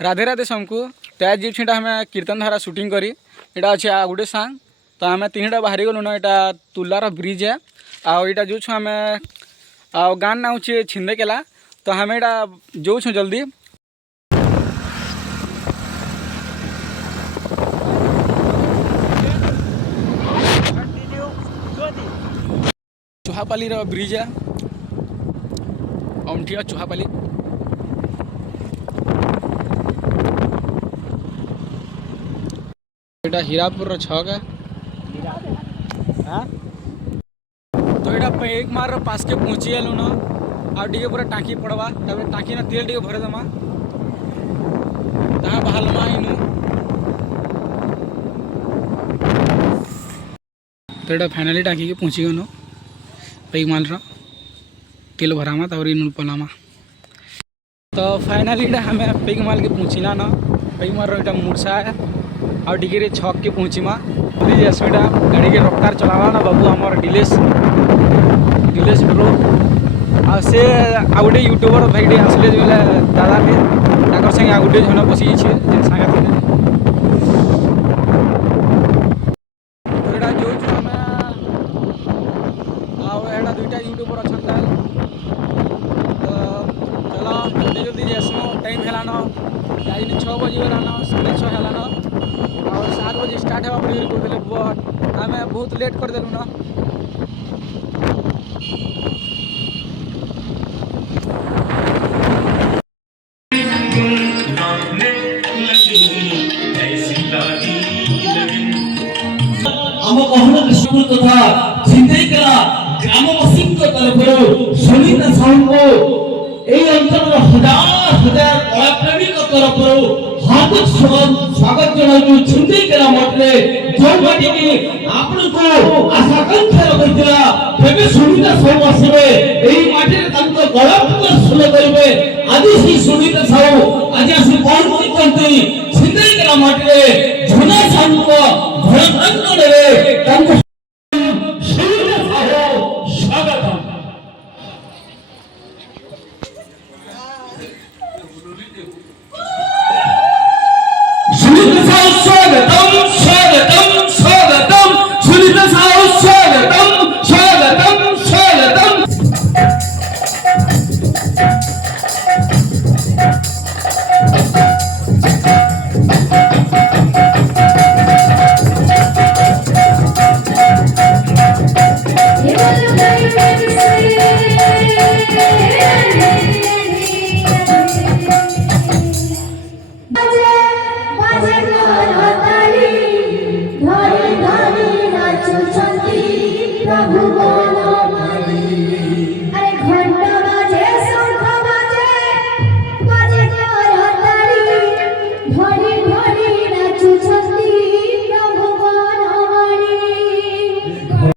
राधे राधे सबको। तो आज जीटा हमें कीर्तन धारा शूटिंग करी यहाँ अच्छे आ गोटे सांग तो आम तीन बाहरी गलु ना यहाँ तुलार ब्रिज है आईटा जो आम गान ना हूँ छिंदेकेला तो आम यहाँ जो जल्दी चुहापाली ब्रिज है अमठिया चुहापाली এটা हीरापुर छक है तो यहाँ एक मार पास के पहुँची गलु न आगे पूरा टाँकी पड़वा टाँकी ना तेल टे भरे देमा ता बाहरमा इनु तो यहाँ फाइनाली टाँकी के पहुँची गनु पैग माल तेल भरामा तब इन पलामा तो फाइनाली हमें पैग माल के पहुँचीला न पैग माल यहाँ मुर्सा है और डिग्री छक के पहुँची माँ असुविधा गाड़ी के रफ्तार चलावा ना बाबू हमार डिलेस ब्रो आ से आ गोटे यूट्यूबर भाई आसले जो दादा के ताकर संगे आ गोटे जन बसी सांगा तो यहाँ जो आम दुईटा यूट्यूबर अच्छा तो चलो जल्दी जल्दी जैसो टाइम है 6 बजे गलान 6:30 है और 7 बजे स्टार्ट है पड़े बट आम बहुत लेट कर देलु ना तथा छिंदेकेला ग्रामवासी तरफ सलिता साहू को এই অঞ্চলের হাজার হাজার কলাপ্রেমী তরফରୁ হার্দিক স্বাগত জଣାইଛୁ छिंदेकेला মঠରେ ଯେଉଁଠି କି ଆପଣଙ୍କୁ ଆଶାକାଂକ୍ଷା ରହିଥିଲା କେବେ ସୁନିତା ସାହୁ ଆସିବେ ଏହି ମାଟିରେ ତାଙ୍କ ଗଳାକୁ ସୁଲ କରିବେ ଆଜି ସେହି ସୁନିତା ସାହୁ ଆଜି ଆସି ପହଞ୍ଚିଛନ୍ତି छिंदेकेला ମଠରେ ଝୁନା ସାହୁଙ୍କ ଘର ପ୍ରାଙ୍ଗଣରେ ତାଙ୍କ प्रभु